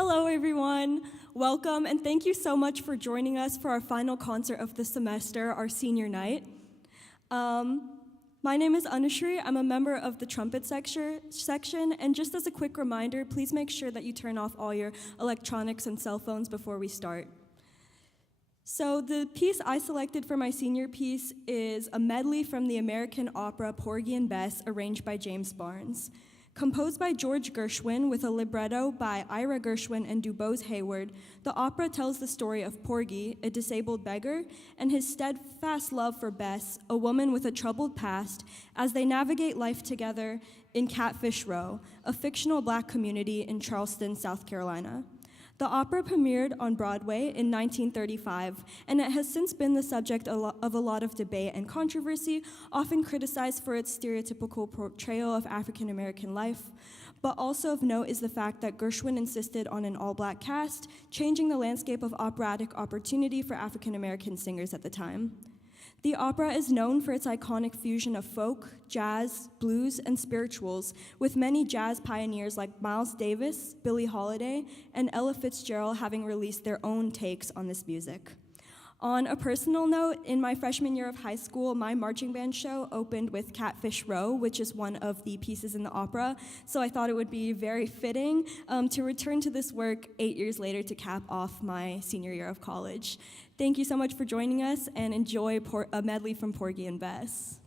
Hello, everyone. Welcome, and thank you so much for joining us for our final concert of the semester, our senior night. My name is Anushree. I'm a member of the trumpet section, and just as a quick reminder, please make sure that you turn off all your electronics and cell phones before we start. So the piece I selected for my senior piece is a medley from the American opera Porgy and Bess, arranged by James Barnes. Composed by George Gershwin with a libretto by Ira Gershwin and DuBose Hayward, the opera tells the story of Porgy, a disabled beggar, and his steadfast love for Bess, a woman with a troubled past, as they navigate life together in Catfish Row, a fictional Black community in Charleston, South Carolina. The opera premiered on Broadway in 1935, and it has since been the subject of a lot of debate and controversy, often criticized for its stereotypical portrayal of African American life. But also of note is the fact that Gershwin insisted on an all-Black cast, changing the landscape of operatic opportunity for African American singers at the time. The opera is known for its iconic fusion of folk, jazz, blues, and spirituals, with many jazz pioneers like Miles Davis, Billie Holiday, and Ella Fitzgerald having released their own takes on this music. On a personal note, in my freshman year of high school, my marching band show opened with Catfish Row, which is one of the pieces in the opera, so I thought it would be very fitting to return to this work 8 years later to cap off my senior year of college. Thank you so much for joining us, and enjoy a medley from Porgy and Bess.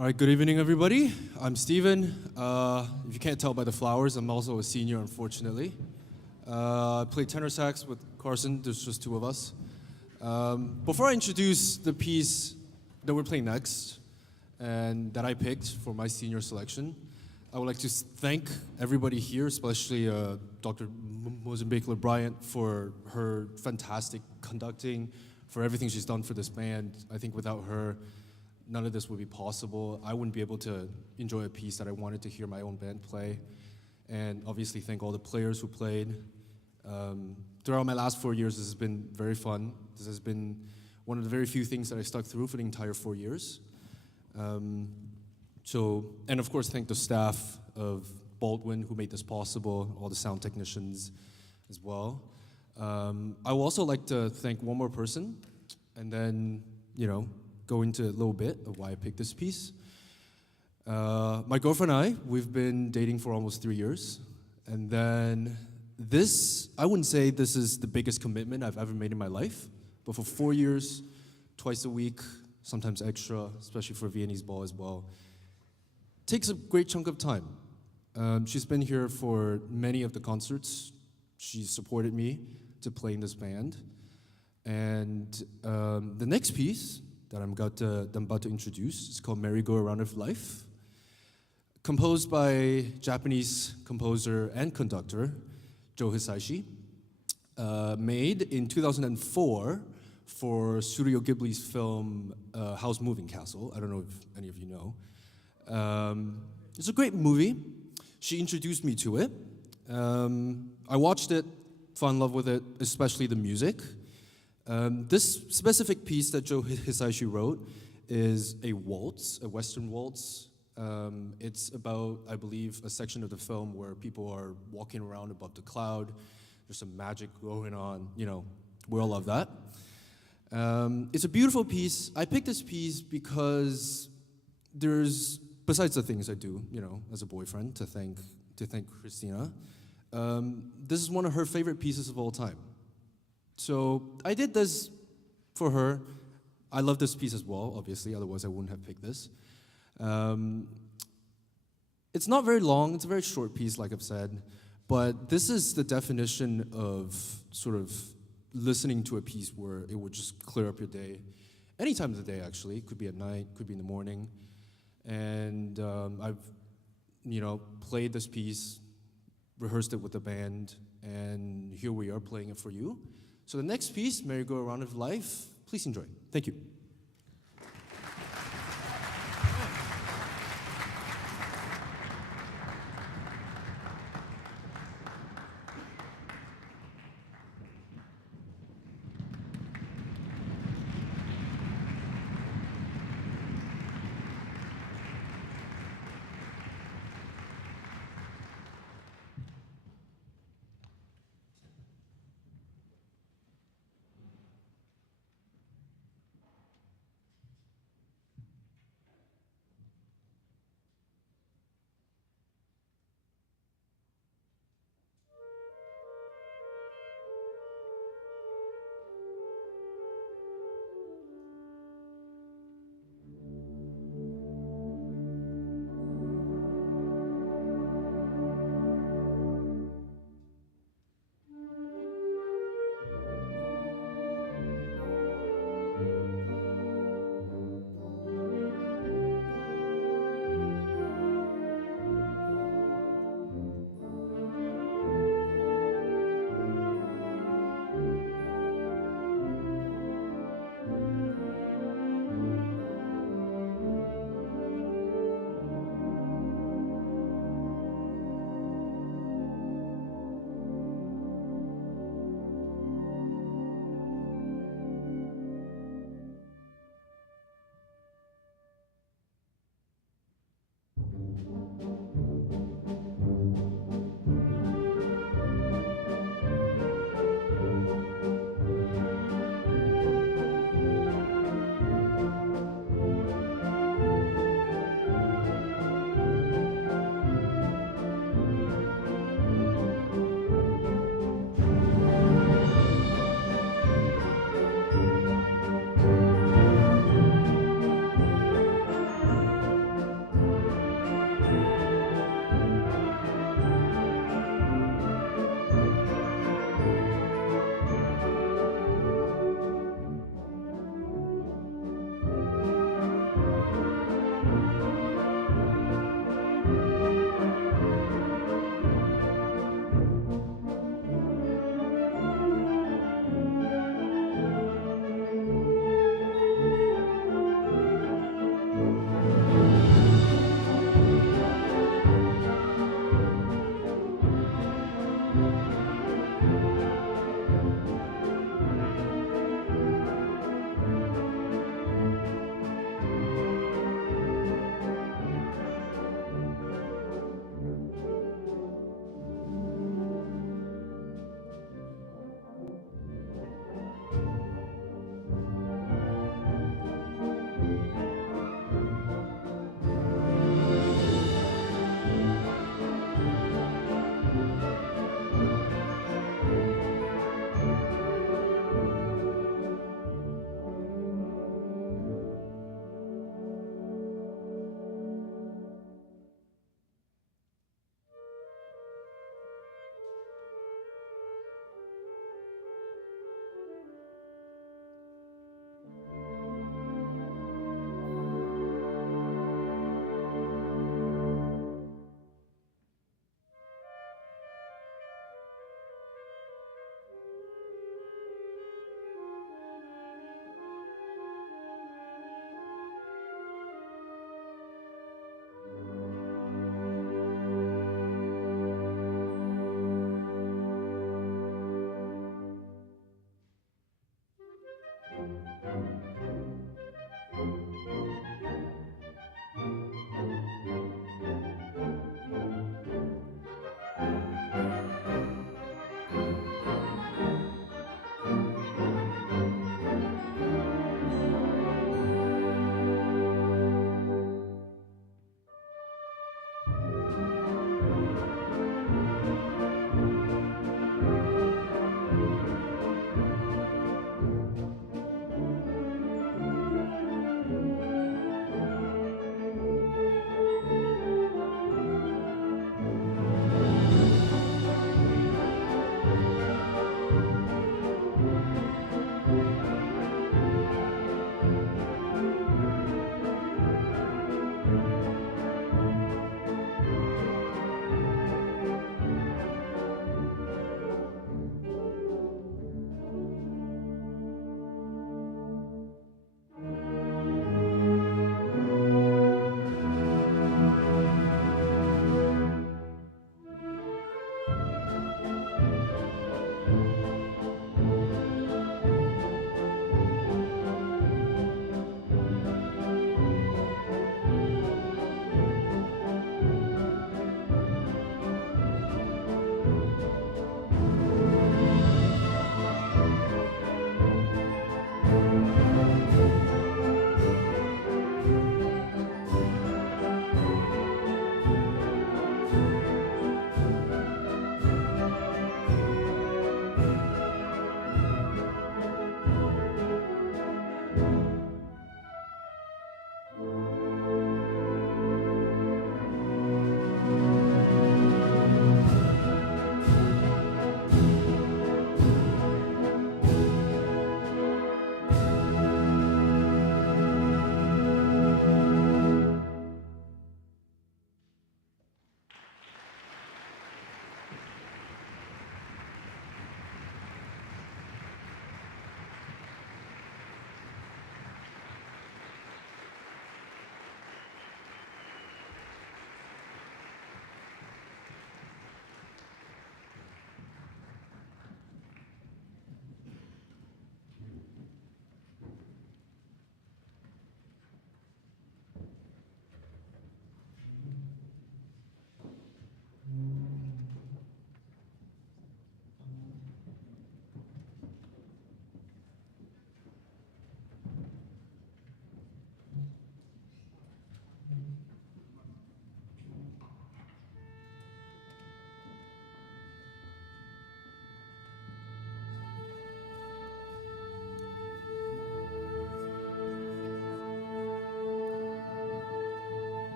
All right, good evening, everybody. I'm Steven. If you can't tell by the flowers, I'm also a senior, unfortunately. I play tenor sax with Carson. There's just two of us. Before I introduce the piece that we're playing next and that I picked for my senior selection, I would like to thank everybody here, especially Dr. Mozambique Bryan for her fantastic conducting, for everything she's done for this band. I think without her, none of this would be possible. I wouldn't be able to enjoy a piece that I wanted to hear my own band play. And obviously thank all the players who played. Throughout my last 4 years, this has been very fun. This has been one of the very few things that I stuck through for the entire 4 years. And of course, thank the staff of Baldwin who made this possible, all the sound technicians as well. I would also like to thank one more person, and then, go into a little bit of why I picked this piece. My girlfriend and I, we've been dating for almost 3 years. And then I wouldn't say this is the biggest commitment I've ever made in my life, but for 4 years, twice a week, sometimes extra, especially for Viennese ball as well, takes a great chunk of time. She's been here for many of the concerts. She's supported me to play in this band. And the next piece that I'm about to introduce is called Merry-Go-Round of Life, composed by Japanese composer and conductor Joe Hisaishi, made in 2004 for Studio Ghibli's film Howl's Moving Castle. I don't know if any of you know. It's a great movie. She introduced me to it. I watched it, fell in love with it, especially the music. This specific piece that Joe Hisaishi wrote is a waltz, a Western waltz. It's about, I believe, a section of the film where people are walking around above the cloud. There's some magic going on, we all love that. It's a beautiful piece. I picked this piece because besides the things I do, as a boyfriend, to thank Christina, this is one of her favorite pieces of all time. So I did this for her. I love this piece as well, obviously, otherwise I wouldn't have picked this. It's not very long, it's a very short piece, like I've said, but this is the definition of sort of listening to a piece where it would just clear up your day. Any time of the day, actually. It could be at night, could be in the morning. And I've, played this piece, rehearsed it with the band, and here we are playing it for you. So the next piece, Merry-Go-Round of Life, please enjoy. Thank you.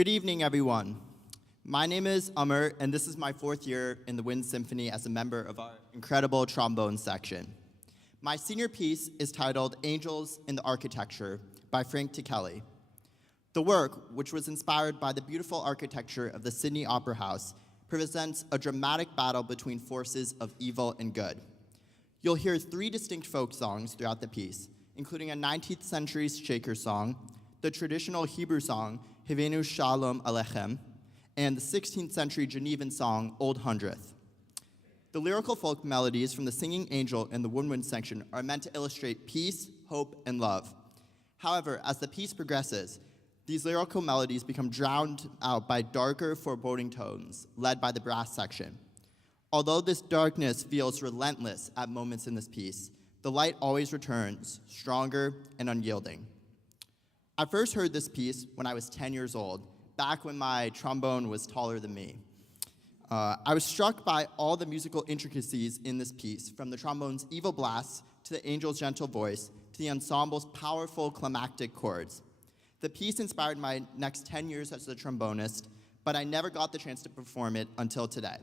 Good evening, everyone. My name is Amr, and this is my 4th year in the Wind Symphony as a member of our incredible trombone section. My senior piece is titled Angels in the Architecture by Frank Ticheli. The work, which was inspired by the beautiful architecture of the Sydney Opera House, presents a dramatic battle between forces of evil and good. You'll hear 3 distinct folk songs throughout the piece, including a 19th century Shaker song, the traditional Hebrew song, Hivenu Shalom Alechem, and the 16th century Genevan song, Old Hundredth. The lyrical folk melodies from the Singing Angel and the Woodwind section are meant to illustrate peace, hope, and love. However, as the piece progresses, these lyrical melodies become drowned out by darker, foreboding tones, led by the brass section. Although this darkness feels relentless at moments in this piece, the light always returns, stronger and unyielding. I first heard this piece when I was 10 years old, back when my trombone was taller than me. I was struck by all the musical intricacies in this piece, from the trombone's evil blasts to the angel's gentle voice to the ensemble's powerful climactic chords. The piece inspired my next 10 years as a trombonist, but I never got the chance to perform it until today.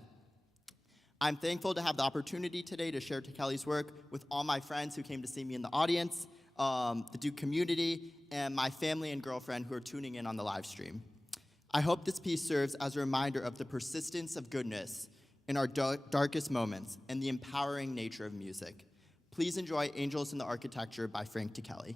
I'm thankful to have the opportunity today to share Ticheli's work with all my friends who came to see me in the audience, the Duke community, and my family and girlfriend who are tuning in on the live stream. I hope this piece serves as a reminder of the persistence of goodness in our darkest moments and the empowering nature of music. Please enjoy Angels in the Architecture by Frank Ticheli.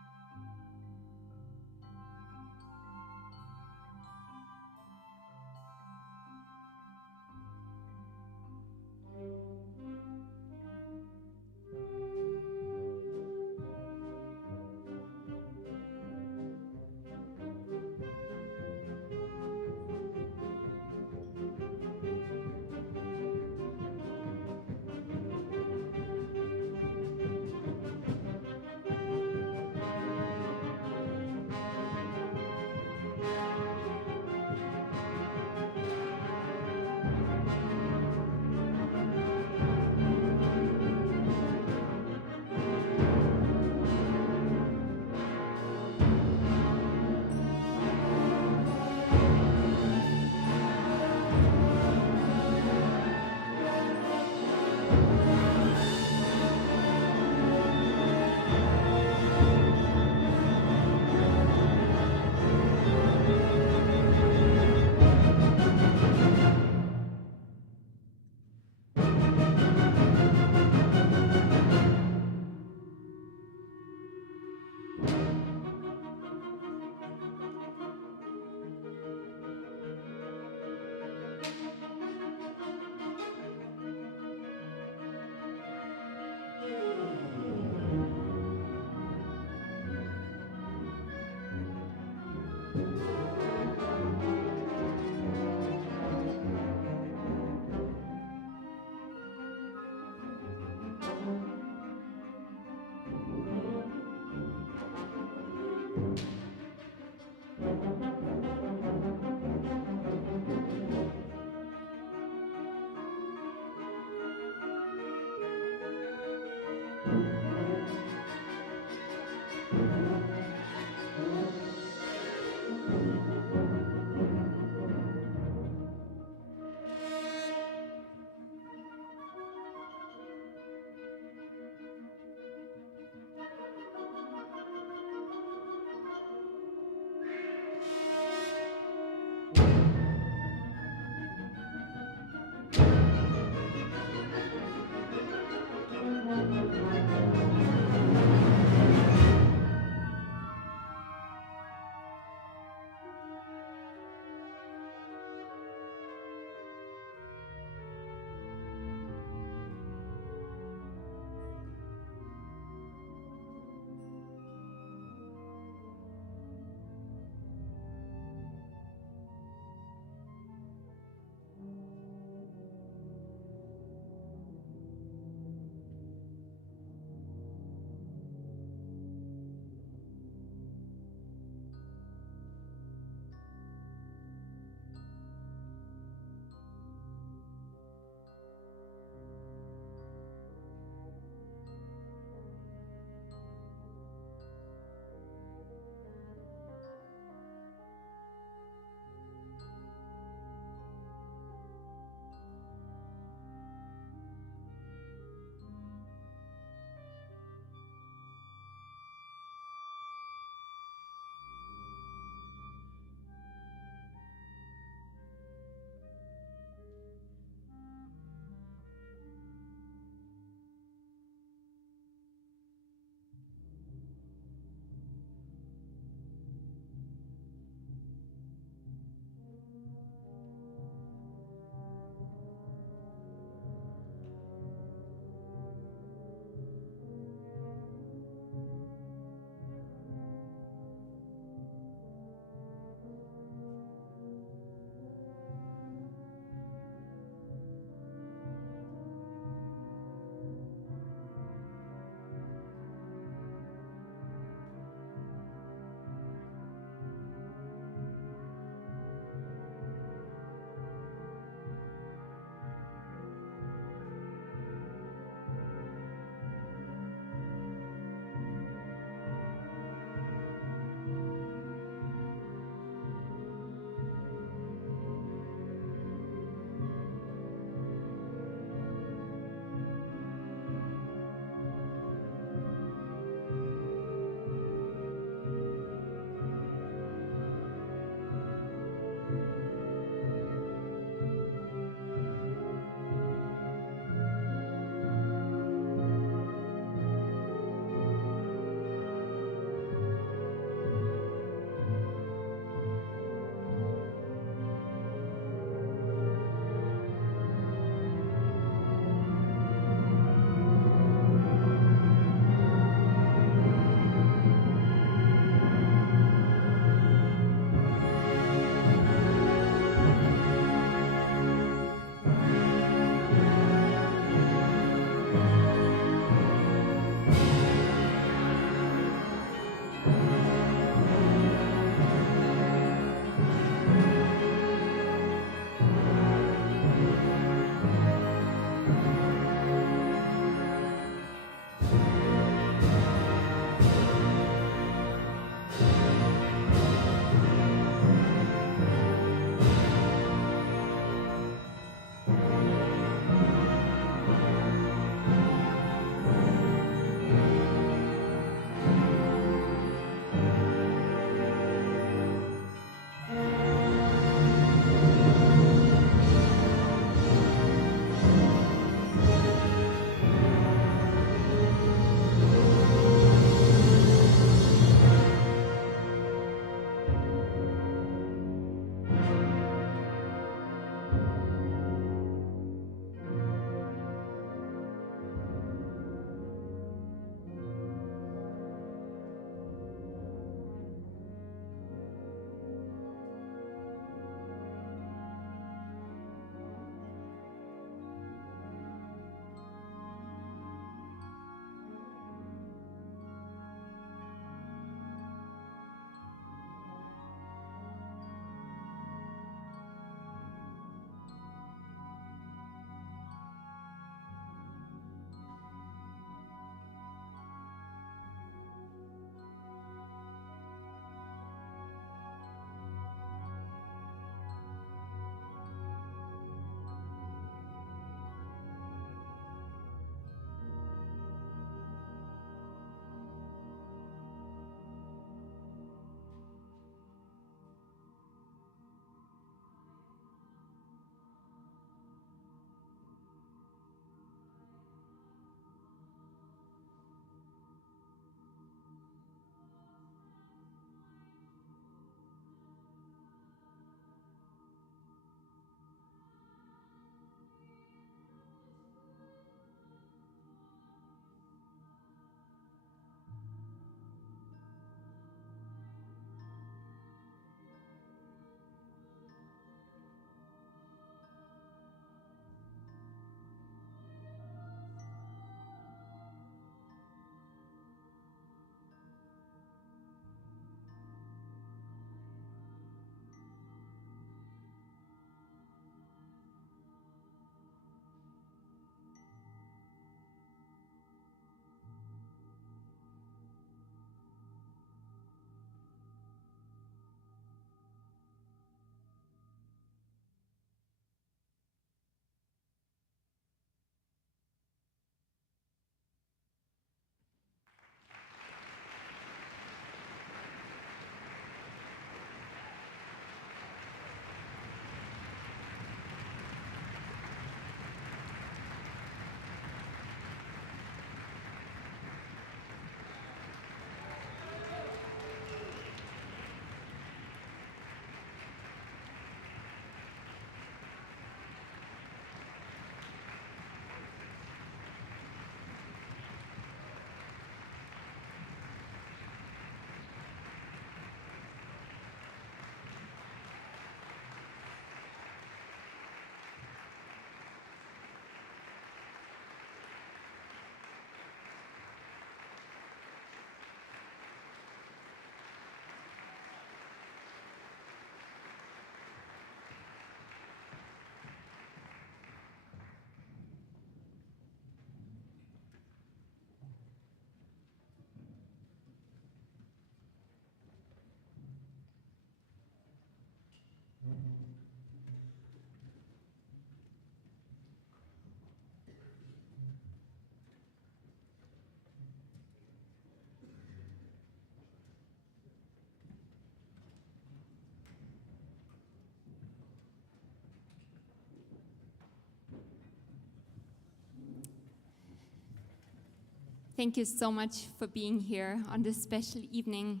Thank you so much for being here on this special evening.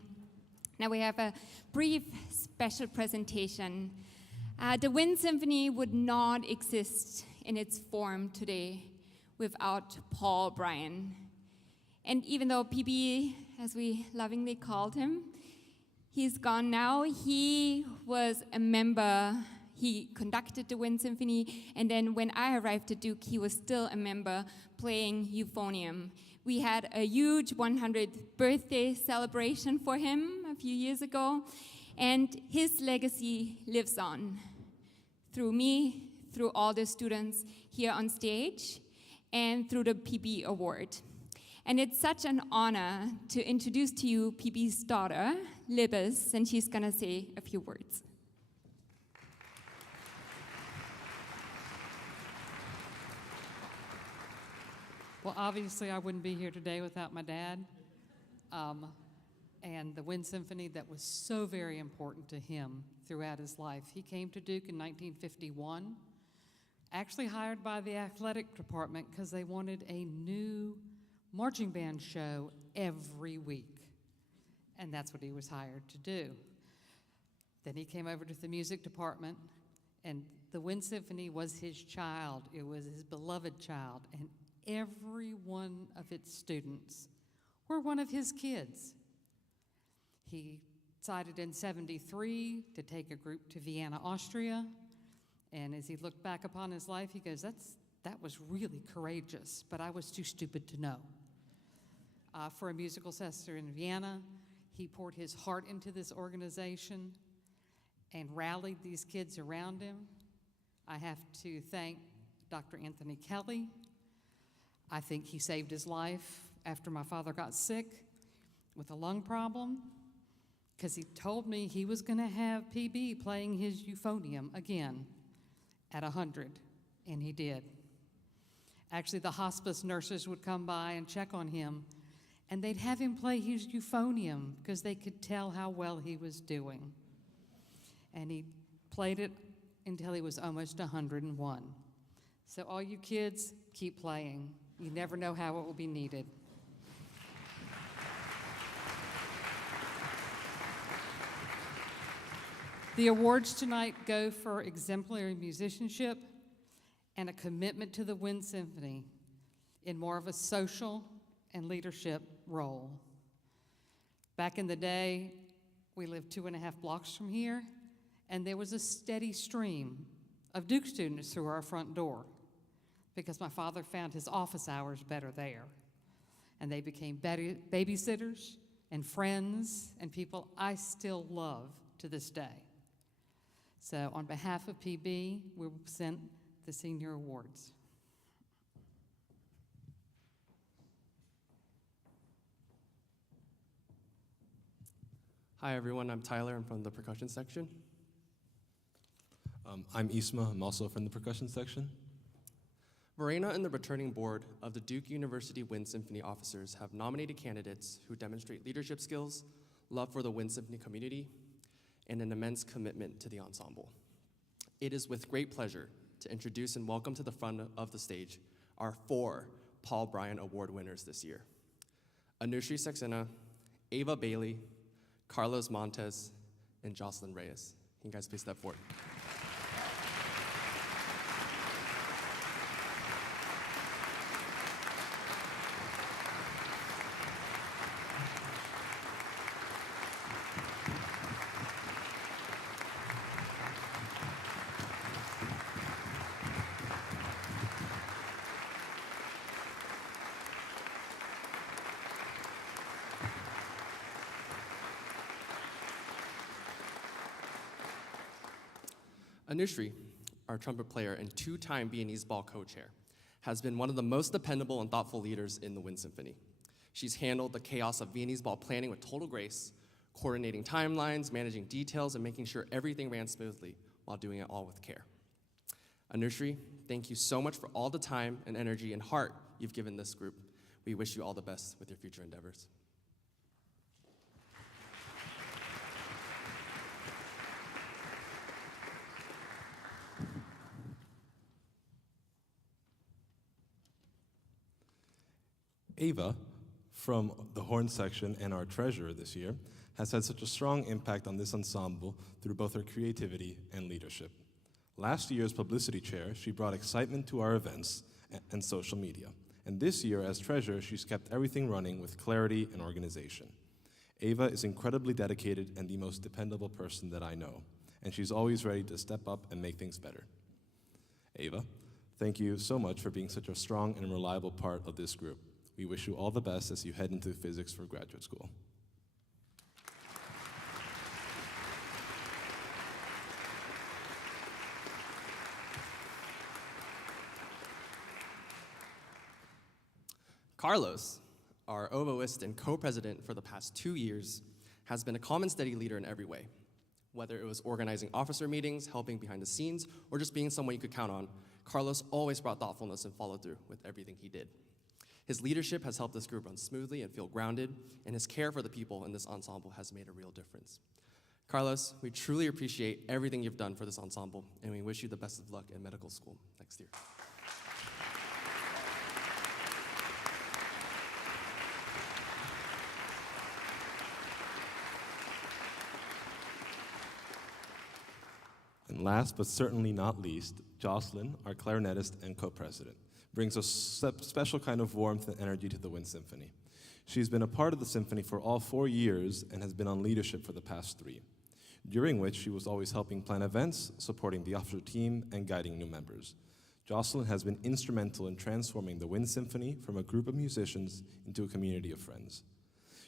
Now we have a brief special presentation. The Wind Symphony would not exist in its form today without Paul Bryan. And even though PB, as we lovingly called him, he's gone now, he was a member. He conducted the Wind Symphony, and then when I arrived at Duke, he was still a member playing euphonium. We had a huge 100th birthday celebration for him a few years ago, and his legacy lives on through me, through all the students here on stage, and through the PB Award. And it's such an honor to introduce to you PB's daughter, Libes, and she's gonna say a few words. Well, obviously, I wouldn't be here today without my dad. And the Wind Symphony, that was so very important to him throughout his life. He came to Duke in 1951, actually hired by the athletic department because they wanted a new marching band show every week. And that's what he was hired to do. Then he came over to the music department, and the Wind Symphony was his child. It was his beloved child. And every one of its students were one of his kids. He decided in '73 to take a group to Vienna, Austria, and as he looked back upon his life, he goes, that was really courageous, but I was too stupid to know. For a musical semester in Vienna, he poured his heart into this organization and rallied these kids around him. I have to thank Dr. Anthony Kelly. I think he saved his life after my father got sick with a lung problem, because he told me he was going to have PB playing his euphonium again at 100, and he did. Actually, the hospice nurses would come by and check on him, and they'd have him play his euphonium because they could tell how well he was doing. And he played it until he was almost 101. So all you kids, keep playing. You never know how it will be needed. The awards tonight go for exemplary musicianship and a commitment to the Wind Symphony in more of a social and leadership role. Back in the day, we lived 2.5 blocks from here, and there was a steady stream of Duke students through our front door, because my father found his office hours better there. And they became babysitters and friends and people I still love to this day. So on behalf of PB, we will present the Senior Awards. Hi everyone, I'm Tyler, I'm from the percussion section. I'm Isma, I'm also from the percussion section. Verena and the returning board of the Duke University Wind Symphony officers have nominated candidates who demonstrate leadership skills, love for the Wind Symphony community, and an immense commitment to the ensemble. It is with great pleasure to introduce and welcome to the front of the stage our 4 Paul Bryan Award winners this year: Anushri Saxena, Ava Bailey, Carlos Montes, and Jocelyn Reyes. Can you guys please step forward? Anushri, our trumpet player and 2-time Viennese Ball co-chair, has been one of the most dependable and thoughtful leaders in the Wind Symphony. She's handled the chaos of Viennese Ball planning with total grace, coordinating timelines, managing details, and making sure everything ran smoothly while doing it all with care. Anushri, thank you so much for all the time and energy and heart you've given this group. We wish you all the best with your future endeavors. Ava from the horn section and our treasurer this year, has had such a strong impact on this ensemble through both her creativity and leadership. Last year as publicity chair, she brought excitement to our events and social media. And this year as treasurer, she's kept everything running with clarity and organization. Ava is incredibly dedicated and the most dependable person that I know, and she's always ready to step up and make things better. Ava, thank you so much for being such a strong and reliable part of this group. We wish you all the best as you head into physics for graduate school. Carlos, our oboist and co-president for the past 2 years, has been a calm and steady leader in every way. Whether it was organizing officer meetings, helping behind the scenes, or just being someone you could count on, Carlos always brought thoughtfulness and followed through with everything he did. His leadership has helped this group run smoothly and feel grounded, and his care for the people in this ensemble has made a real difference. Carlos, we truly appreciate everything you've done for this ensemble, and we wish you the best of luck in medical school next year. And last but certainly not least, Jocelyn, our clarinetist and co-president, brings a special kind of warmth and energy to the Wind Symphony. She's been a part of the symphony for all 4 years and has been on leadership for the past 3, during which she was always helping plan events, supporting the officer team, and guiding new members. Jocelyn has been instrumental in transforming the Wind Symphony from a group of musicians into a community of friends.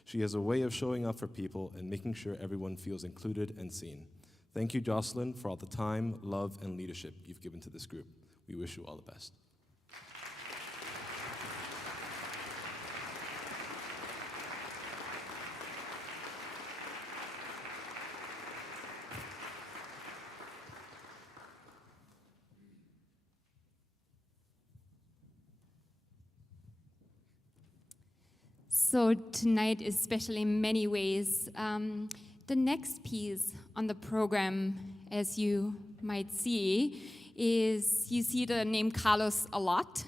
She has a way of showing up for people and making sure everyone feels included and seen. Thank you, Jocelyn, for all the time, love, and leadership you've given to this group. We wish you all the best. So tonight is special in many ways. The next piece on the program, as you might see, is you see the name Carlos a lot.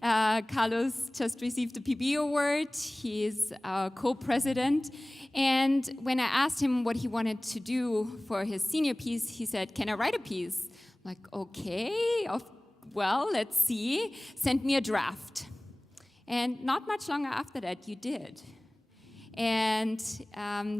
Carlos just received the PB award. He is our co-president. And when I asked him what he wanted to do for his senior piece, he said, "Can I write a piece?" I'm like, okay, well, let's see. Send me a draft. And not much longer after that, you did. And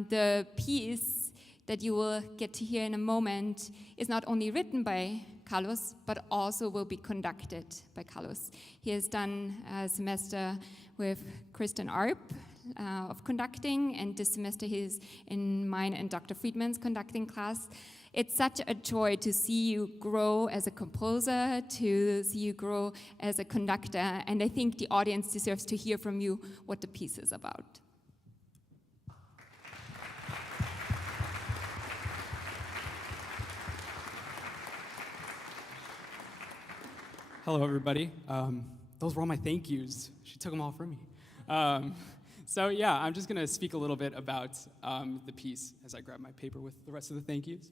the piece that you will get to hear in a moment is not only written by Carlos, but also will be conducted by Carlos. He has done a semester with Kristen Arp of conducting, and this semester he's in mine and Dr. Friedman's conducting class. It's such a joy to see you grow as a composer, to see you grow as a conductor, and I think the audience deserves to hear from you what the piece is about. Hello, everybody. Those were all my thank yous. She took them all from me. So yeah, I'm just going to speak a little bit about the piece as I grab my paper with the rest of the thank yous.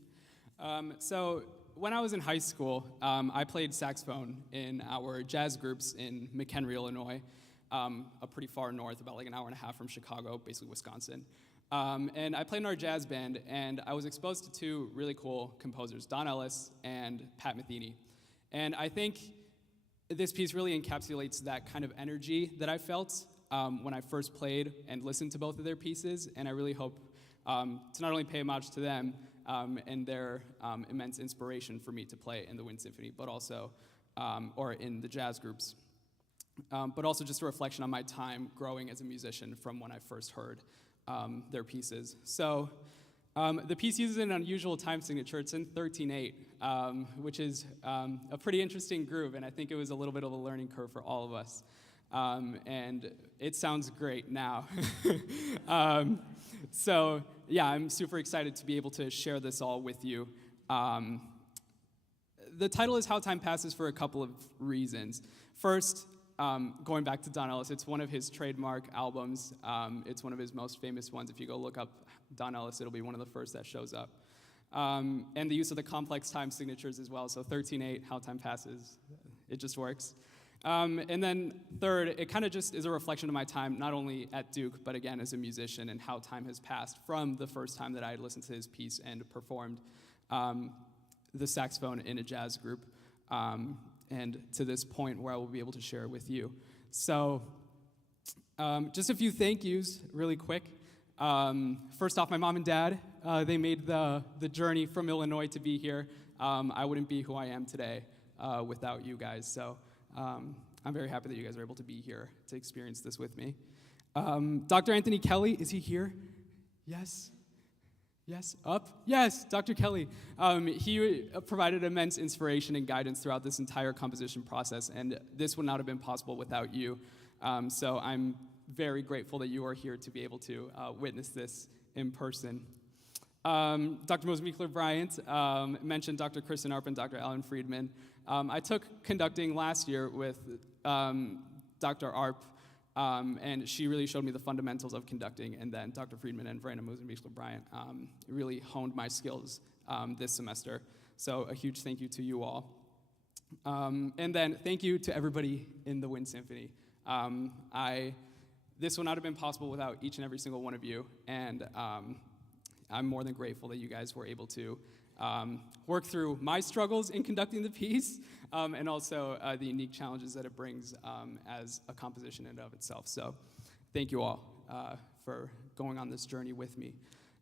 So when I was in high school, I played saxophone in our jazz groups in McHenry, Illinois, a pretty far north, about like an hour and a half from Chicago, basically Wisconsin. And I played in our jazz band, and I was exposed to 2 really cool composers, Don Ellis and Pat Metheny. And I think this piece really encapsulates that kind of energy that I felt when I first played and listened to both of their pieces, and I really hope to not only pay homage to them and their immense inspiration for me to play in the Wind Symphony, but also, or in the jazz groups, but also just a reflection on my time growing as a musician from when I first heard their pieces. So the piece uses an unusual time signature. It's in 13/8, which is a pretty interesting groove, and I think it was a little bit of a learning curve for all of us. And it sounds great now. So yeah, I'm super excited to be able to share this all with you. The title is How Time Passes for a couple of reasons. First, going back to Don Ellis, it's one of his trademark albums. It's one of his most famous ones. If you go look up Don Ellis, it'll be one of the first that shows up. And the use of the complex time signatures as well. So 13/8, How Time Passes, it just works. And then third, it kind of just is a reflection of my time, not only at Duke, but again as a musician, and how time has passed from the first time that I had listened to his piece and performed the saxophone in a jazz group, and to this point where I will be able to share it with you. So just a few thank yous really quick. First off, my mom and dad, they made the journey from Illinois to be here. I wouldn't be who I am today without you guys. So I'm very happy that you guys are able to be here to experience this with me. Dr. Anthony Kelly, is he here? Yes? Yes? Up? Yes, Dr. Kelly. He provided immense inspiration and guidance throughout this entire composition process, and this would not have been possible without you. So I'm very grateful that you are here to be able to witness this in person. Dr. Mosmeekler-Bryant mentioned Dr. Kristen Arp and Dr. Alan Friedman. I took conducting last year with Dr. Arp, and she really showed me the fundamentals of conducting, and then Dr. Friedman and Bryan Mosmeekler-Bryant really honed my skills this semester. So a huge thank you to you all. And then thank you to everybody in the Wind Symphony. This would not have been possible without each and every single one of you, and I'm more than grateful that you guys were able to work through my struggles in conducting the piece, and also the unique challenges that it brings as a composition in and of itself. So thank you all for going on this journey with me.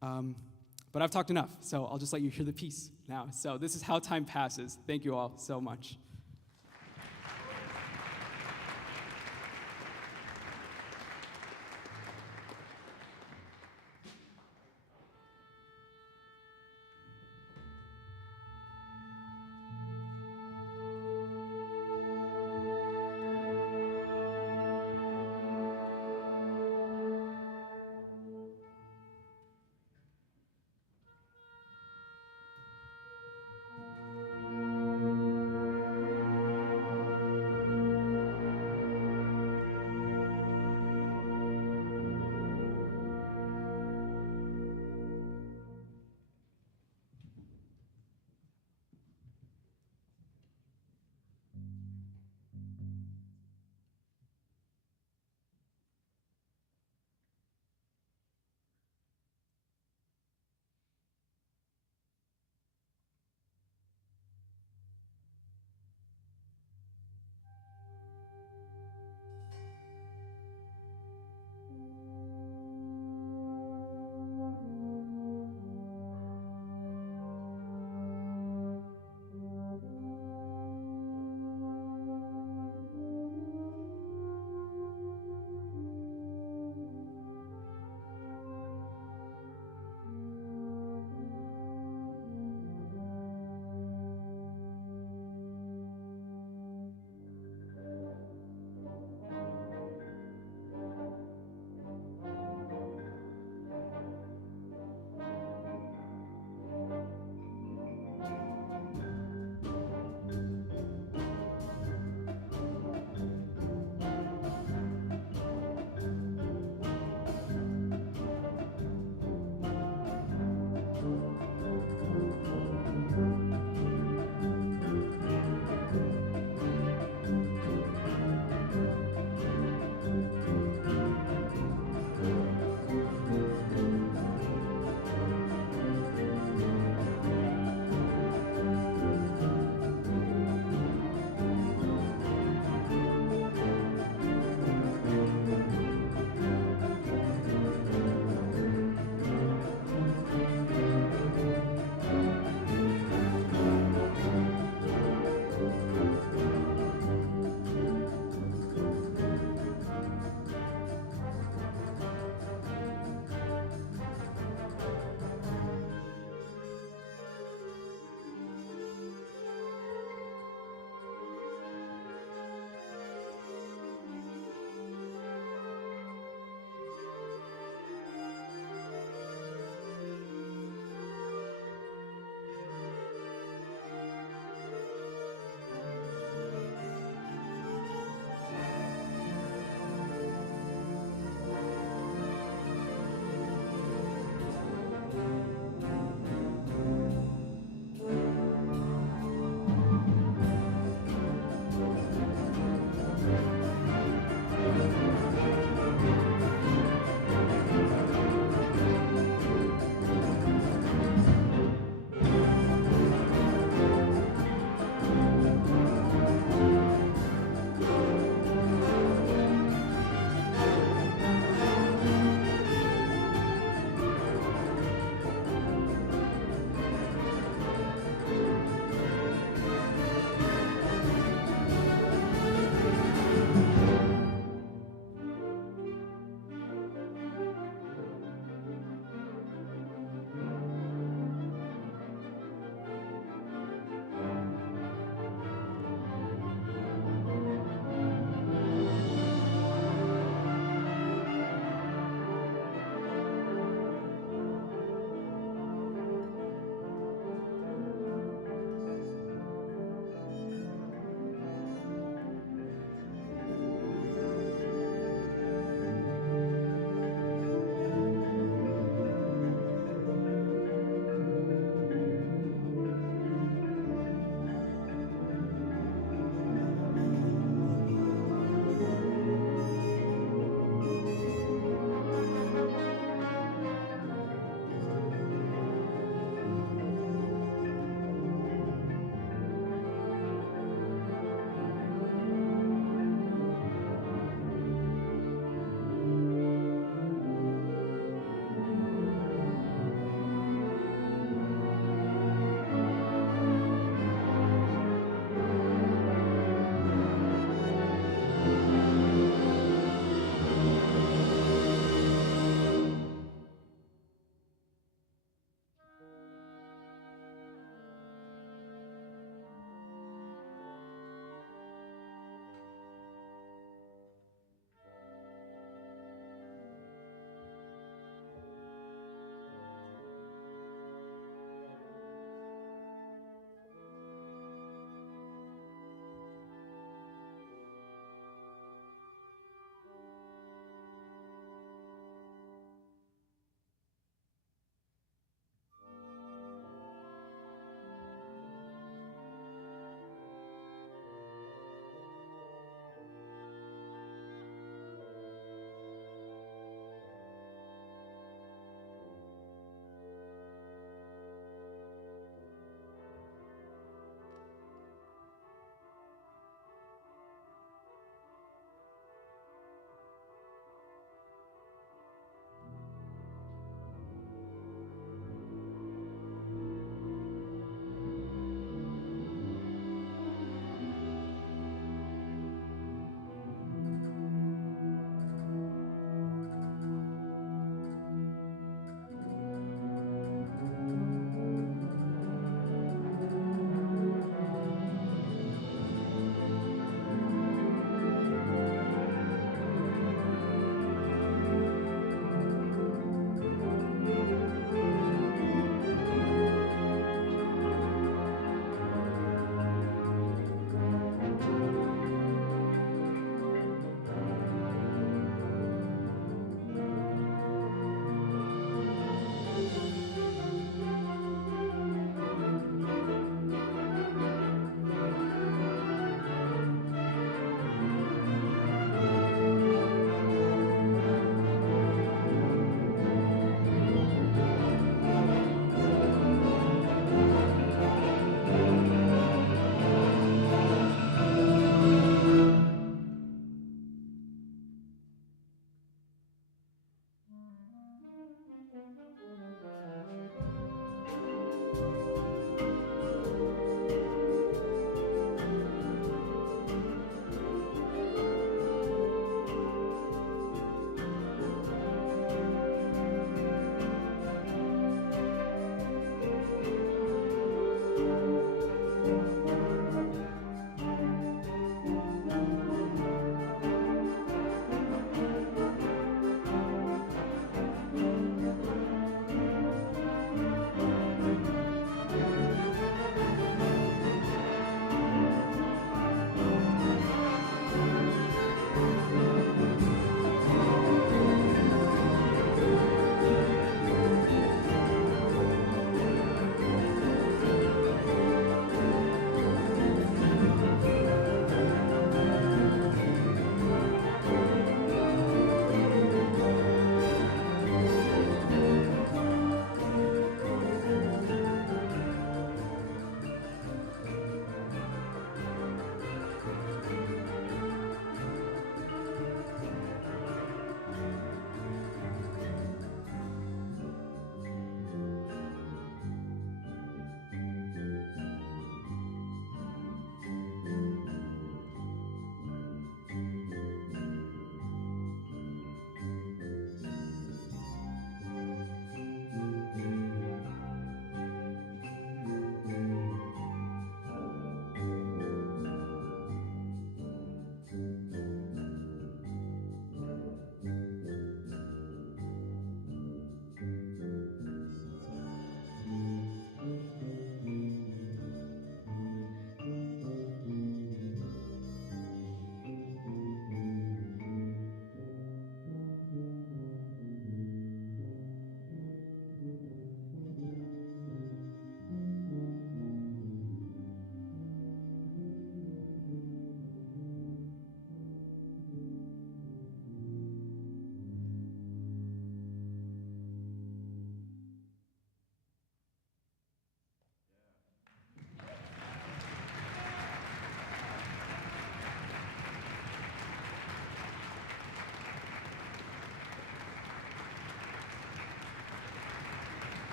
But I've talked enough, so I'll just let you hear the piece now. So this is How Time Passes. Thank you all so much.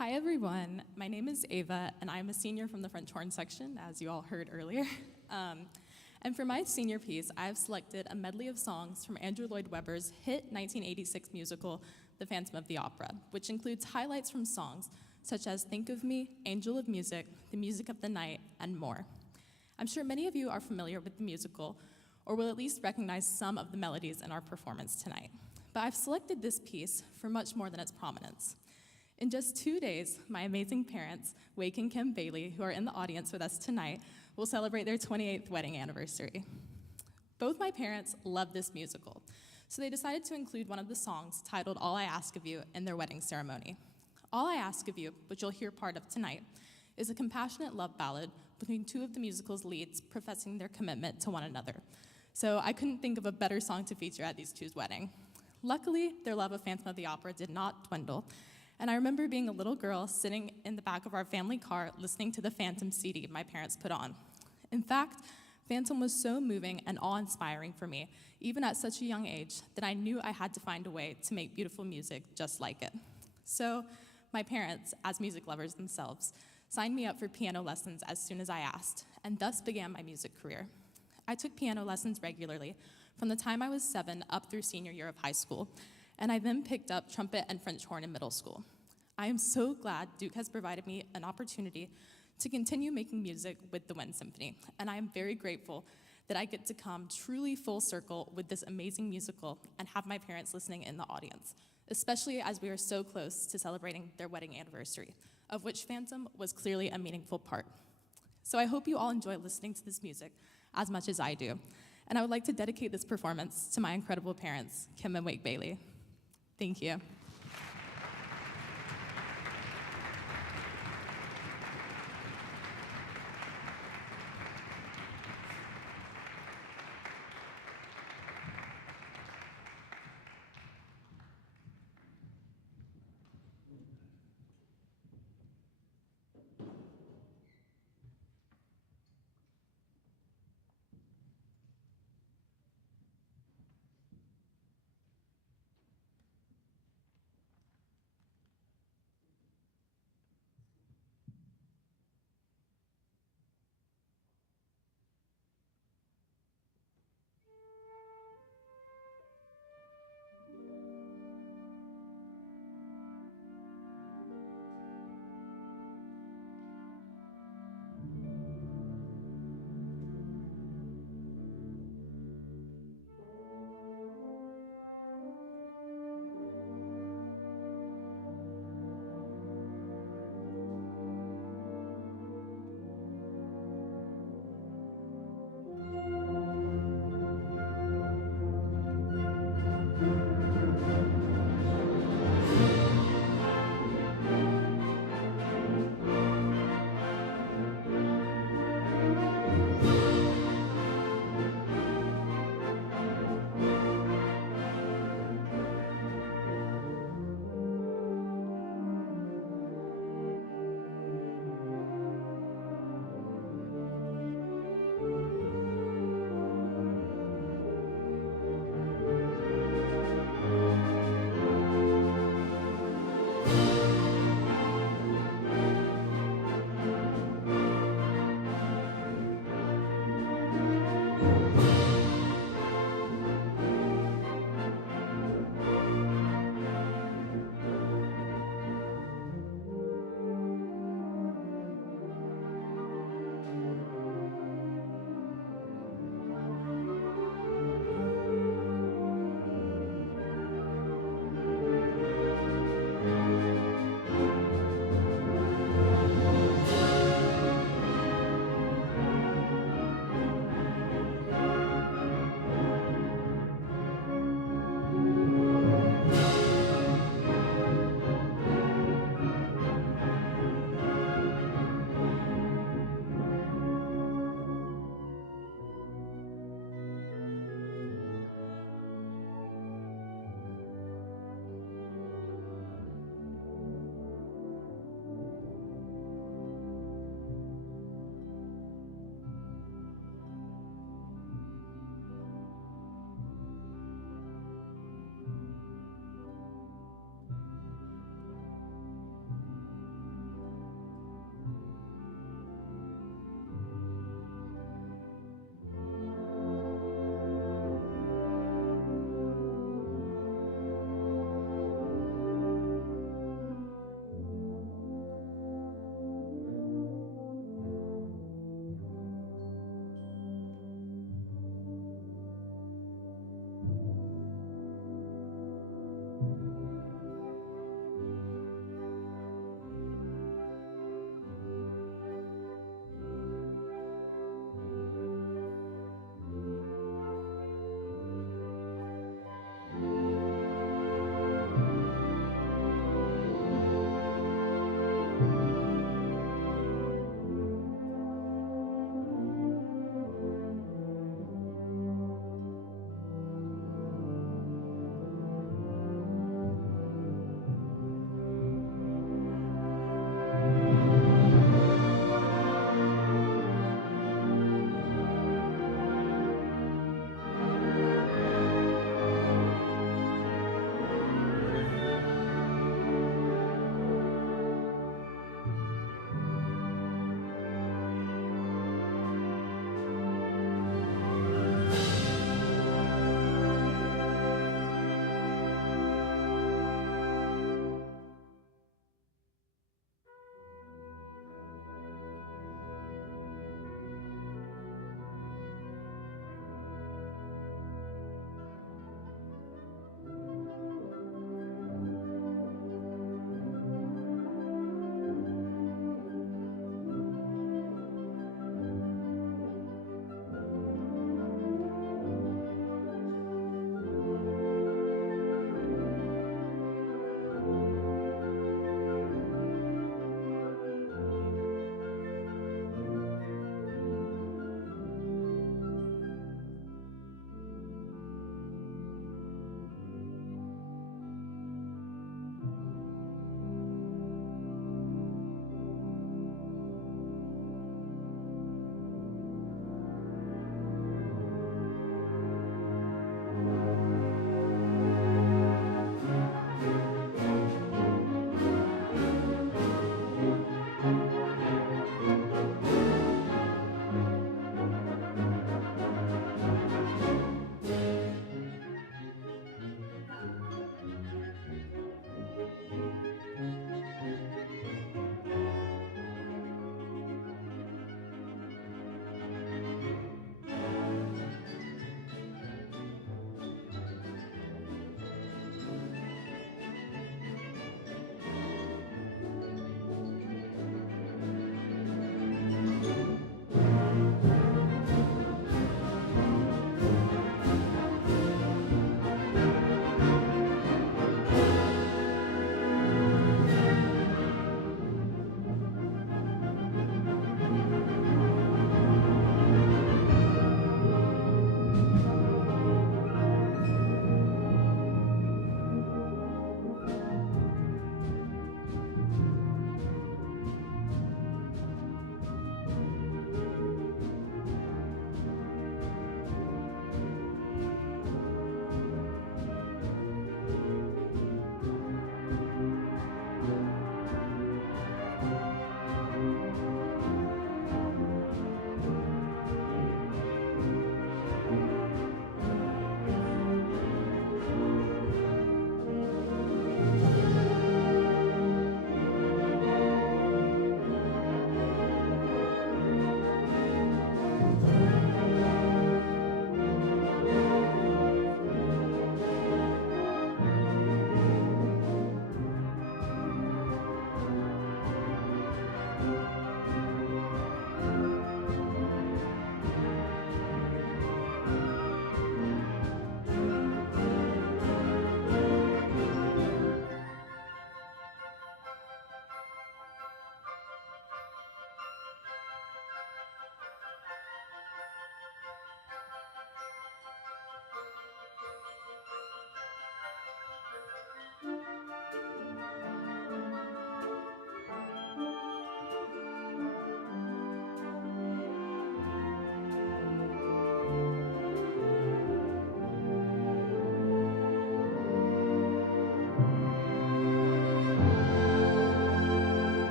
Hi everyone, my name is Ava and I'm a senior from the French horn section, as you all heard earlier. And for my senior piece, I've selected a medley of songs from Andrew Lloyd Webber's hit 1986 musical, The Phantom of the Opera, which includes highlights from songs such as Think of Me, Angel of Music, The Music of the Night, and more. I'm sure many of you are familiar with the musical, or will at least recognize some of the melodies in our performance tonight. But I've selected this piece for much more than its prominence. In just 2 days, my amazing parents, Wake and Kim Bailey, who are in the audience with us tonight, will celebrate their 28th wedding anniversary. Both my parents love this musical, so they decided to include one of the songs titled All I Ask of You in their wedding ceremony. All I Ask of You, which you'll hear part of tonight, is a compassionate love ballad between two of the musical's leads professing their commitment to one another. So I couldn't think of a better song to feature at these two's wedding. Luckily, their love of Phantom of the Opera did not dwindle, and I remember being a little girl sitting in the back of our family car listening to the Phantom CD my parents put on. In fact, Phantom was so moving and awe-inspiring for me, even at such a young age, that I knew I had to find a way to make beautiful music just like it. So my parents, as music lovers themselves, signed me up for piano lessons as soon as I asked, and thus began my music career. I took piano lessons regularly from the time I was 7 up through senior year of high school, and I then picked up trumpet and French horn in middle school. I am so glad Duke has provided me an opportunity to continue making music with the Wind Symphony, and I am very grateful that I get to come truly full circle with this amazing musical and have my parents listening in the audience, especially as we are so close to celebrating their wedding anniversary, of which Phantom was clearly a meaningful part. So I hope you all enjoy listening to this music as much as I do, and I would like to dedicate this performance to my incredible parents, Kim and Wake Bailey. Thank you.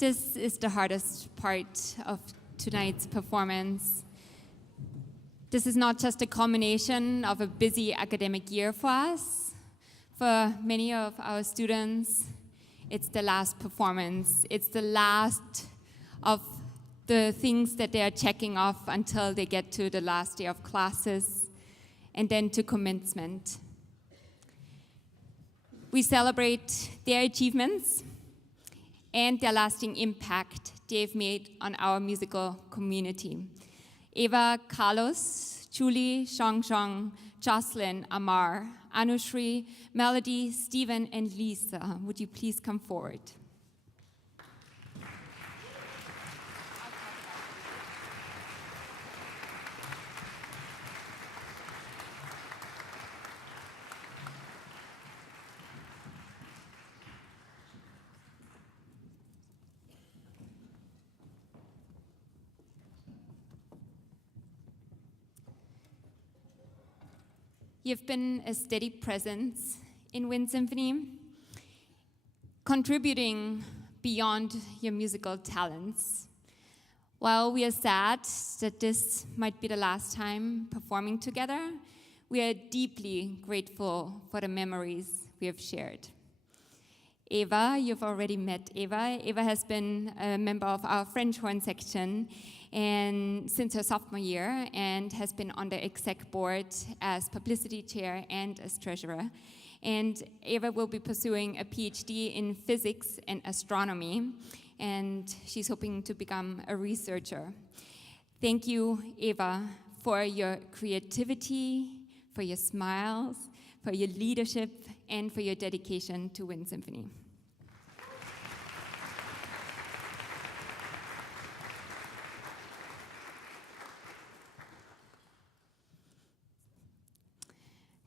This is the hardest part of tonight's performance. This is not just a culmination of a busy academic year for us. For many of our students, it's the last performance. It's the last of the things that they are checking off until they get to the last day of classes and then to commencement. We celebrate their achievements and their lasting impact they've made on our musical community. Eva, Carlos, Julie, Shang, Jocelyn, Amar, Anushri, Melody, Stephen, and Lisa, would you please come forward? You've been a steady presence in Wind Symphony, contributing beyond your musical talents. While we are sad that this might be the last time performing together, we are deeply grateful for the memories we have shared. Eva, you've already met Eva. Eva has been a member of our French horn section and since her sophomore year, and has been on the exec board as publicity chair and as treasurer. And Eva will be pursuing a PhD in physics and astronomy, and she's hoping to become a researcher. Thank you, Eva, for your creativity, for your smiles, for your leadership, and for your dedication to Wind Symphony.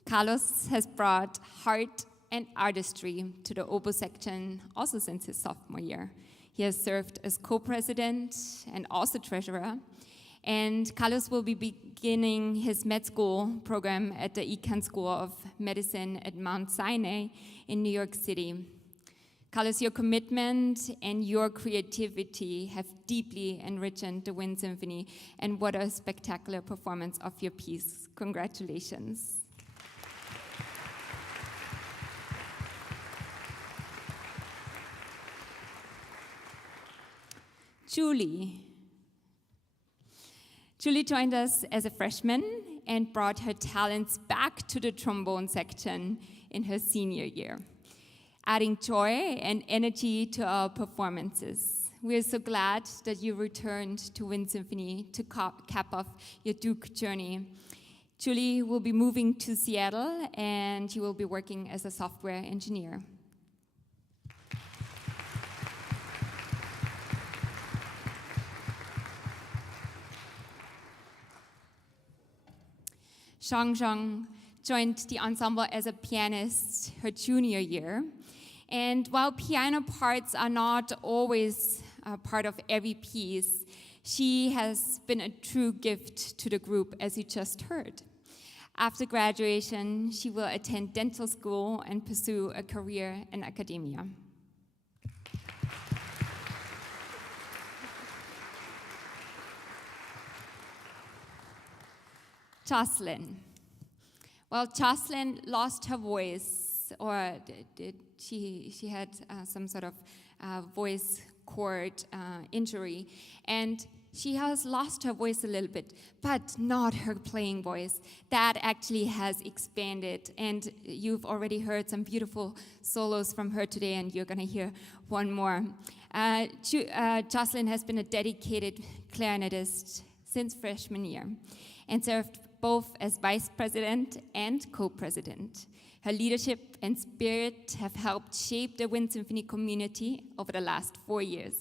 Carlos has brought heart and artistry to the oboe section also since his sophomore year. He has served as co-president and also treasurer. And Carlos will be beginning his med school program at the Econ School of Medicine at Mount Sinai in New York City. Carlos, your commitment and your creativity have deeply enriched the Wind Symphony, and what a spectacular performance of your piece. Congratulations. Julie joined us as a freshman and brought her talents back to the trombone section in her senior year, adding joy and energy to our performances. We are so glad that you returned to Wind Symphony to cap off your Duke journey. Julie will be moving to Seattle, and she will be working as a software engineer. Shang joined the ensemble as a pianist her junior year. And while piano parts are not always part of every piece, she has been a true gift to the group, as you just heard. After graduation, she will attend dental school and pursue a career in academia. Jocelyn. Well, Jocelyn lost her voice, or she had some sort of voice cord injury, and she has lost her voice a little bit, but not her playing voice. That actually has expanded, and you've already heard some beautiful solos from her today, and you're going to hear one more. Jocelyn has been a dedicated clarinetist since freshman year and served both as vice president and co-president. Her leadership and spirit have helped shape the Wind Symphony community over the last 4 years.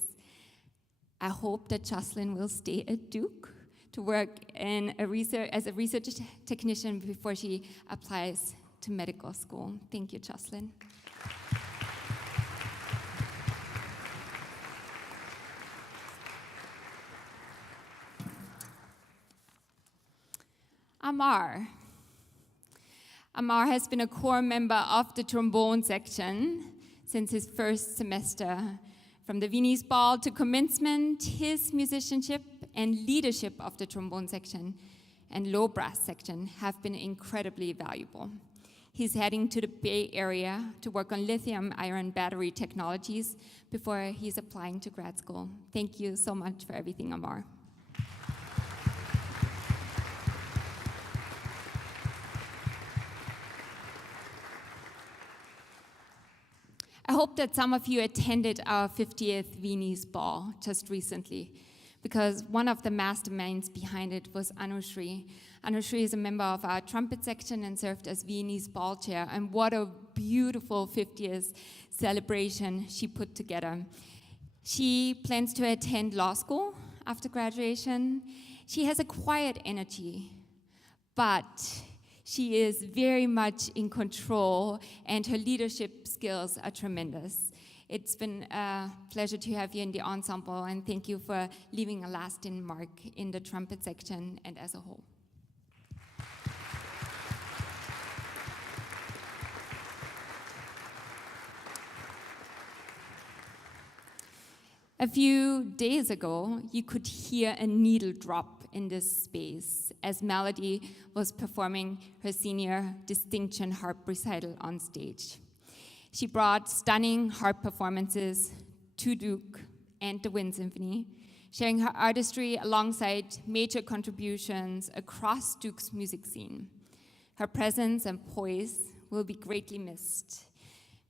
I hope that Jocelyn will stay at Duke to work as a research technician before she applies to medical school. Thank you, Jocelyn. Amar. Amar has been a core member of the trombone section since his first semester From the Viennese Ball to commencement, his musicianship and leadership of the trombone section and low brass section have been incredibly valuable. He's heading to the Bay Area to work on lithium-ion battery technologies before he's applying to grad school. Thank you so much for everything, Amar. I hope that some of you attended our 50th Viennese Ball just recently, because one of the masterminds behind it was Anushri. Anushri is a member of our trumpet section and served as Viennese Ball chair, and what a beautiful 50th celebration she put together. She plans to attend law school after graduation. She has a quiet energy, but she is very much in control, and her leadership skills are tremendous. It's been a pleasure to have you in the ensemble, and thank you for leaving a lasting mark in the trumpet section and as a whole. A few days ago, you could hear a needle drop in this space as Melody was performing her senior distinction harp recital on stage. She brought stunning harp performances to Duke and the Wind Symphony, sharing her artistry alongside major contributions across Duke's music scene. Her presence and poise will be greatly missed.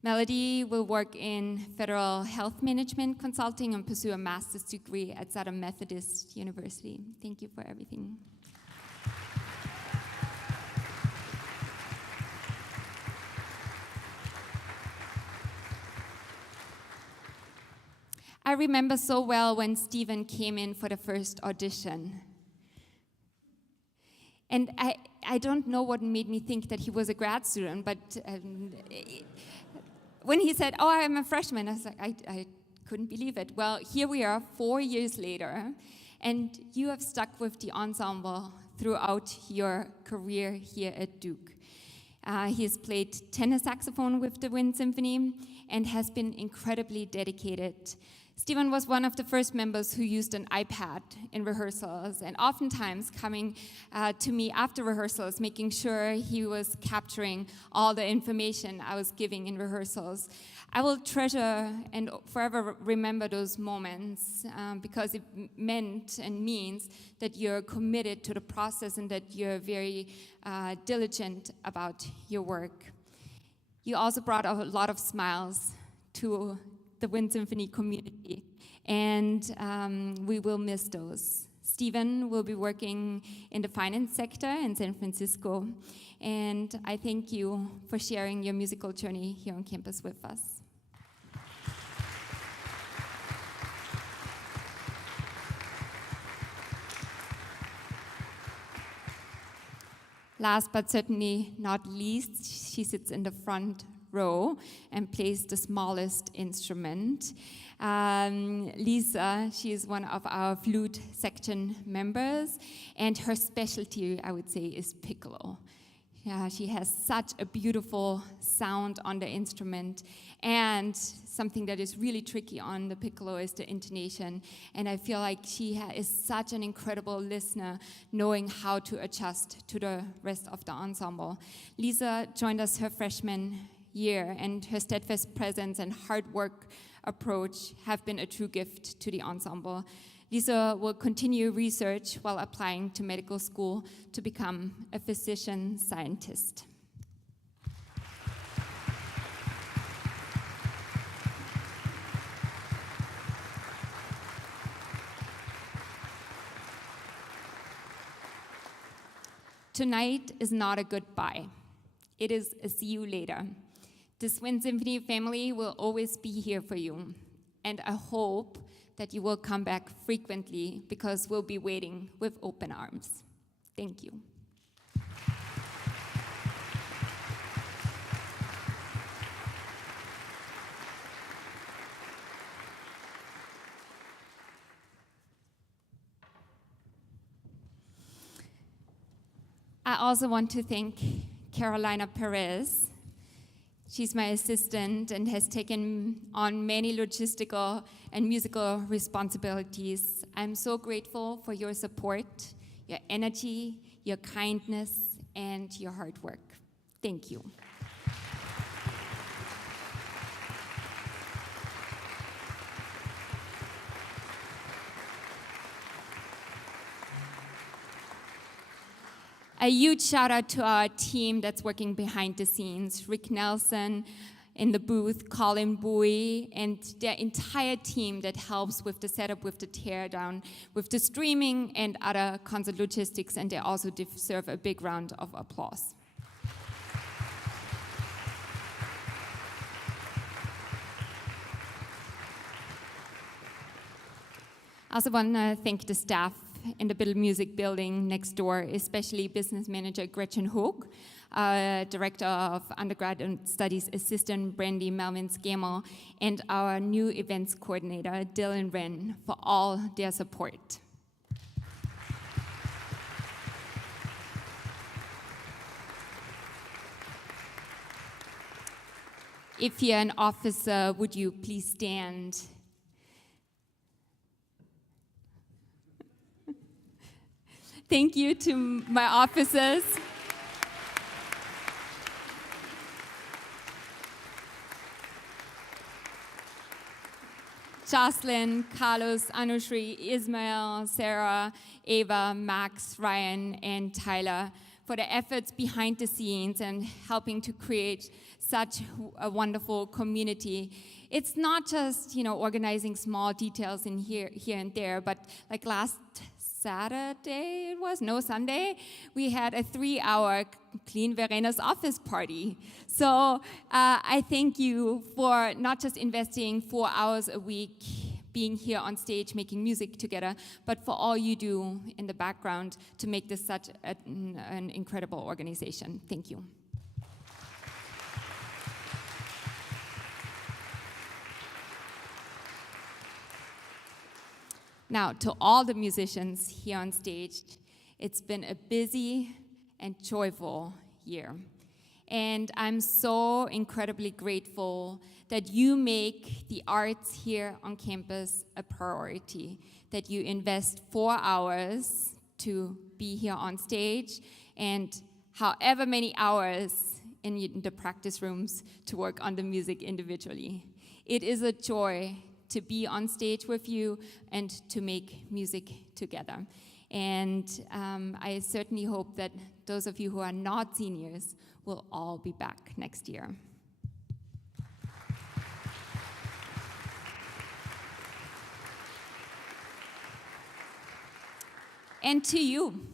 Melody will work in federal health management consulting and pursue a master's degree at Southern Methodist University. Thank you for everything. I remember so well when Stephen came in for the first audition. And I don't know what made me think that he was a grad student, but when he said, "Oh, I'm a freshman," I was like, I couldn't believe it. Well, here we are 4 years later, and you have stuck with the ensemble throughout your career here at Duke. He has played tenor saxophone with the Wind Symphony and has been incredibly dedicated. Stephen was one of the first members who used an iPad in rehearsals, and oftentimes coming to me after rehearsals, making sure he was capturing all the information I was giving in rehearsals. I will treasure and forever remember those moments because it meant and means that you're committed to the process and that you're very diligent about your work. You also brought a lot of smiles to the Wind Symphony community, and we will miss those. Stephen will be working in the finance sector in San Francisco, and I thank you for sharing your musical journey here on campus with us. Last but certainly not least, she sits in the front row and plays the smallest instrument. Lisa, she is one of our flute section members, and her specialty, I would say, is piccolo. Yeah, she has such a beautiful sound on the instrument, and something that is really tricky on the piccolo is the intonation, and I feel like she is such an incredible listener, knowing how to adjust to the rest of the ensemble. Lisa joined us her freshman year, and her steadfast presence and hard work approach have been a true gift to the ensemble. Lisa will continue research while applying to medical school to become a physician scientist. Tonight is not a goodbye. It is a see you later. This Wind Symphony family will always be here for you, and I hope that you will come back frequently because we'll be waiting with open arms. Thank you. I also want to thank Carolina Perez. She's my assistant and has taken on many logistical and musical responsibilities. I'm so grateful for your support, your energy, your kindness, and your hard work. Thank you. A huge shout out to our team that's working behind the scenes, Rick Nelson in the booth, Colin Bowie, and their entire team that helps with the setup, with the teardown, with the streaming and other concert logistics, and they also deserve a big round of applause. I also want to thank the staff in the Biddle Music Building next door, especially business manager Gretchen Hoog, director of undergraduate studies assistant Brandy Melvin Scammell, and our new events coordinator Dylan Wren for all their support. If you're an officer, would you please stand? Thank you to my officers. Jocelyn, Carlos, Anushri, Ismail, Sarah, Ava, Max, Ryan, and Tyler for the efforts behind the scenes and helping to create such a wonderful community. It's not just, organizing small details in here and there, but like last Saturday, Sunday, we had a 3-hour Clean Verena's office party. So I thank you for not just investing 4 hours a week being here on stage, making music together, but for all you do in the background to make this such an incredible organization. Thank you. Now, to all the musicians here on stage, it's been a busy and joyful year. And I'm so incredibly grateful that you make the arts here on campus a priority, that you invest 4 hours to be here on stage and however many hours in the practice rooms to work on the music individually. It is a joy to be on stage with you and to make music together. And I certainly hope that those of you who are not seniors will all be back next year. And to you,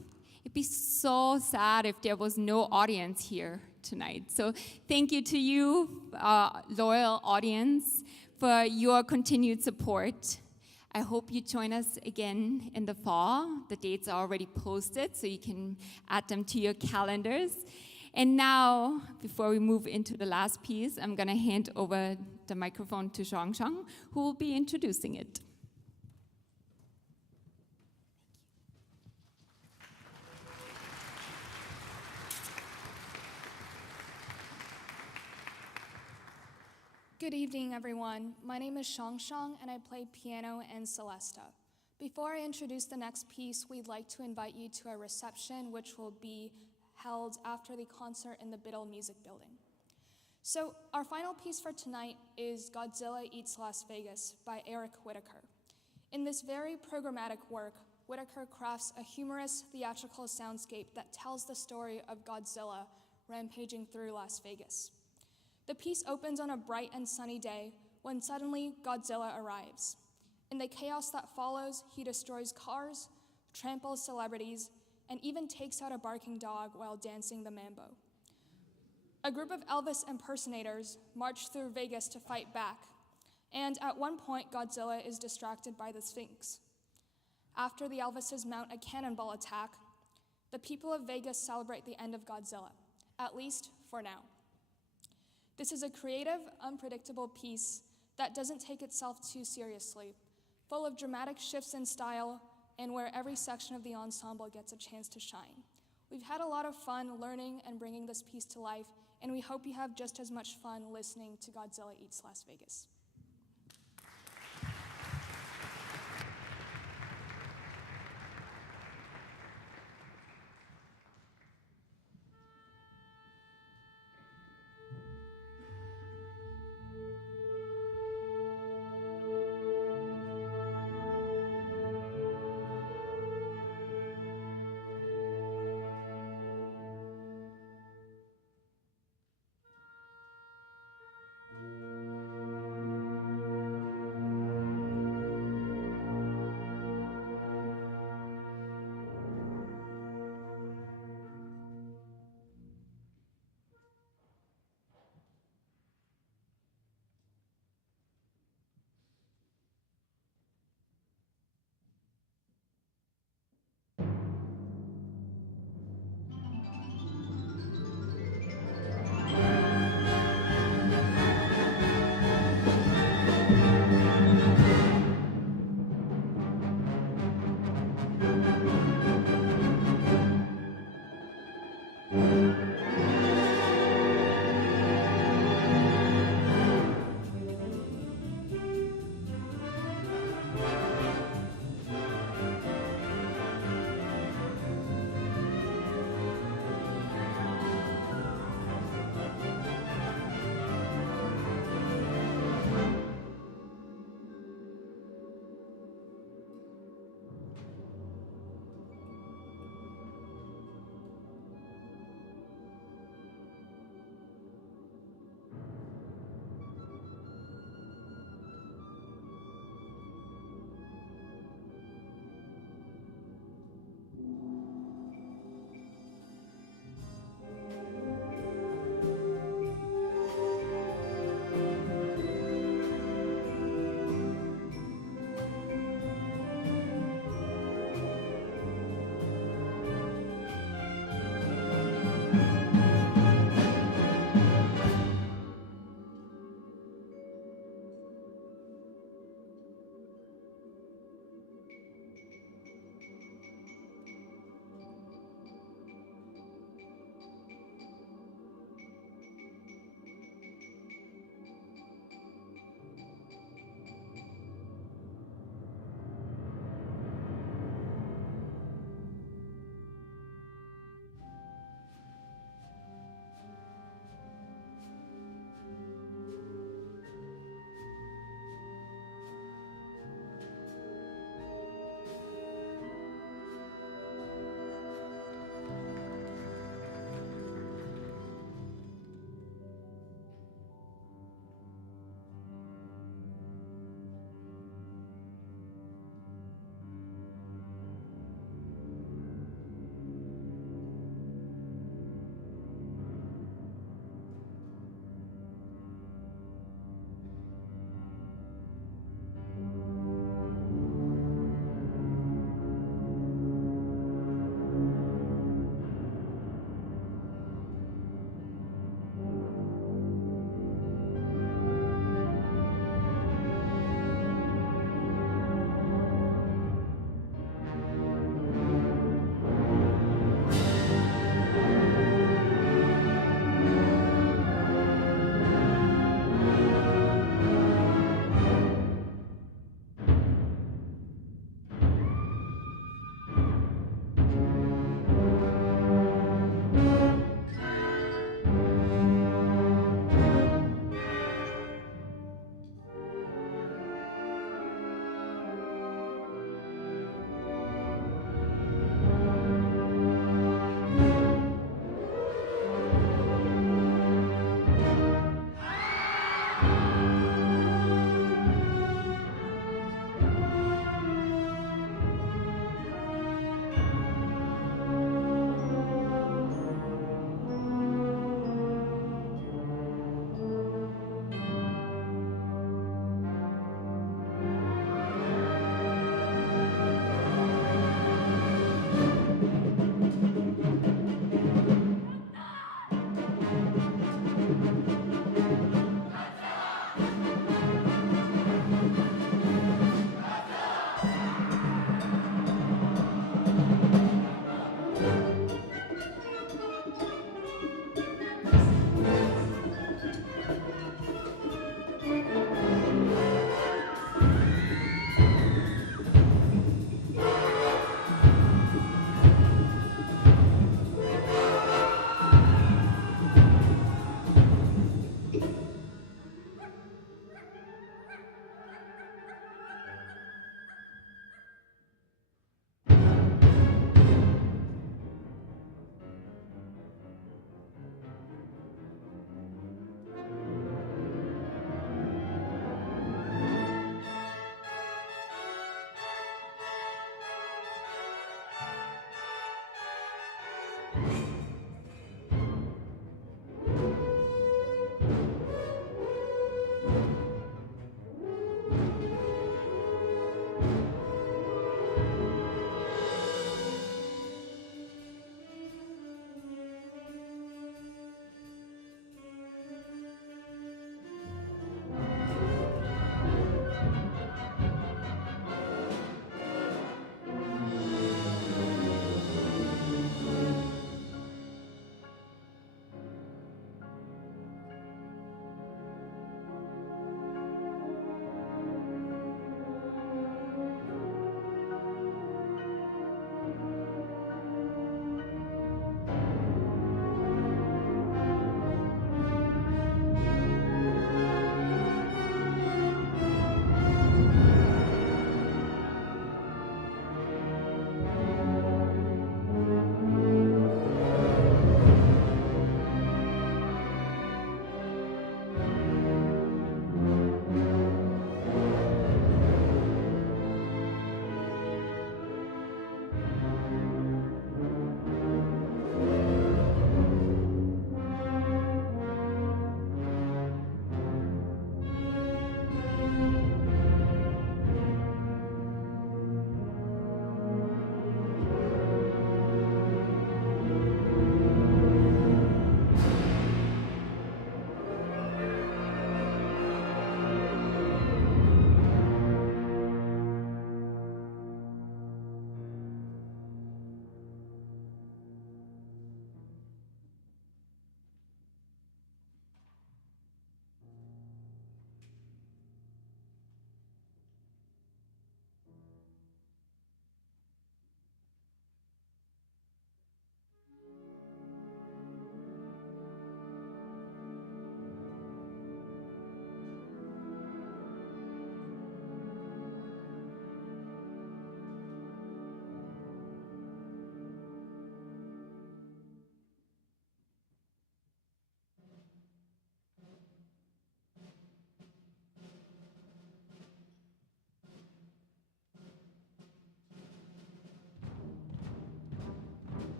it'd be so sad if there was no audience here tonight. So thank you to you, loyal audience, for your continued support. I hope you join us again in the fall. The dates are already posted, so you can add them to your calendars. And now, before we move into the last piece, I'm going to hand over the microphone to Zhang, who will be introducing it. Good evening, everyone. My name is Shang, and I play piano and celesta. Before I introduce the next piece, we'd like to invite you to a reception which will be held after the concert in the Biddle Music Building. So our final piece for tonight is Godzilla Eats Las Vegas by Eric Whitacre. In this very programmatic work, Whitacre crafts a humorous theatrical soundscape that tells the story of Godzilla rampaging through Las Vegas. The piece opens on a bright and sunny day when suddenly Godzilla arrives. In the chaos that follows, he destroys cars, tramples celebrities, and even takes out a barking dog while dancing the mambo. A group of Elvis impersonators march through Vegas to fight back, and at one point Godzilla is distracted by the Sphinx. After the Elvises mount a cannonball attack, the people of Vegas celebrate the end of Godzilla, at least for now. This is a creative, unpredictable piece that doesn't take itself too seriously, full of dramatic shifts in style, and where every section of the ensemble gets a chance to shine. We've had a lot of fun learning and bringing this piece to life, and we hope you have just as much fun listening to Godzilla Eats Las Vegas.